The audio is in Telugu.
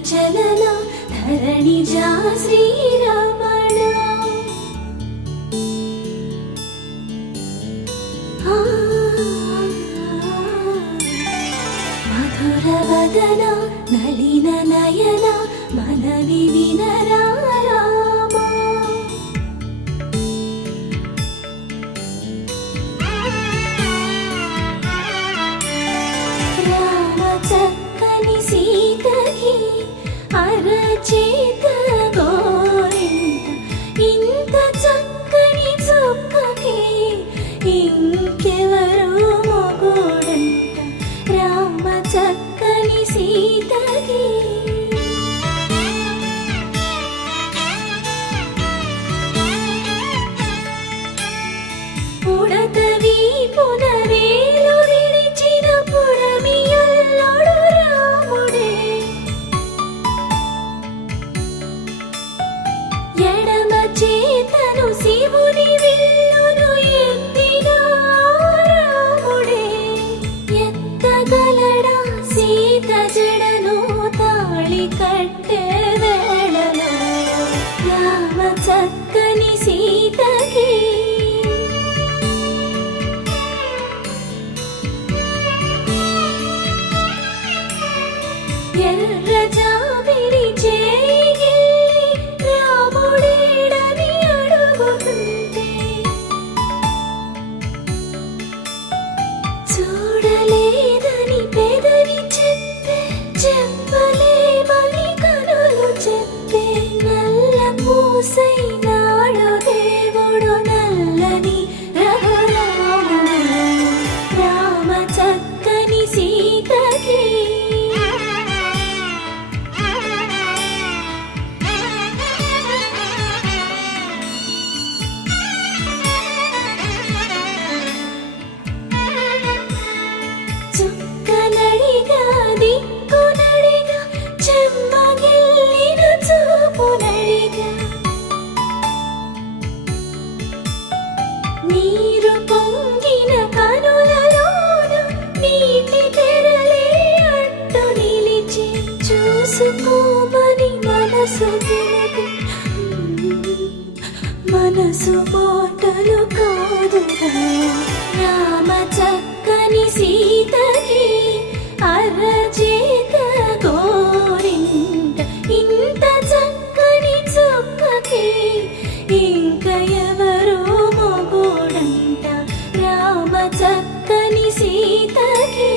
చలన ధరణిజా శ్రీరమణ మధుర వదన నళిన నయన మనవి వినరా అరచేత గోరింట ఇంత చక్కని చుక్కకి ఇంకెవరు మొగుడంట రామ చక్కని సీతకి ఉడతవి పునవేలు విడిచిన పుడమియల్లోడు రాముడే ఎడమ చేతను శివుని విల్లును ఎత్తిన రాముడే ఎత్తగలడా సీత జడను తాళి కట్టే వేళలో రామ చక్కని సీతకి ఎర్ర జాబిలి చేయి రాముడేడని అడుగుతుంటే చూడలేదని పెదవి చెప్పే చెప్పలేమని కనులు చెప్పే నల్ల పూసై నాడు దేవుడు నల్లని రఘురాముడు రామ చక్కని సీతకి చుక్కనడిగా దిక్కునడిగా చెమ్మగిల్లిన చూపునడిగా నీరు పొంగిన కనులలోన నీటి తెరలే అడ్డు నిలిచి చూసుకోమని మనసు తెలిపి మనసు మాటలు కాదుగా రామ చక్కని సీతకి అరచేత గోరింట ఇంత చక్కని చుక్కకి ఇంక ఎవరు మొగుడంట రామ చక్కని సీతకి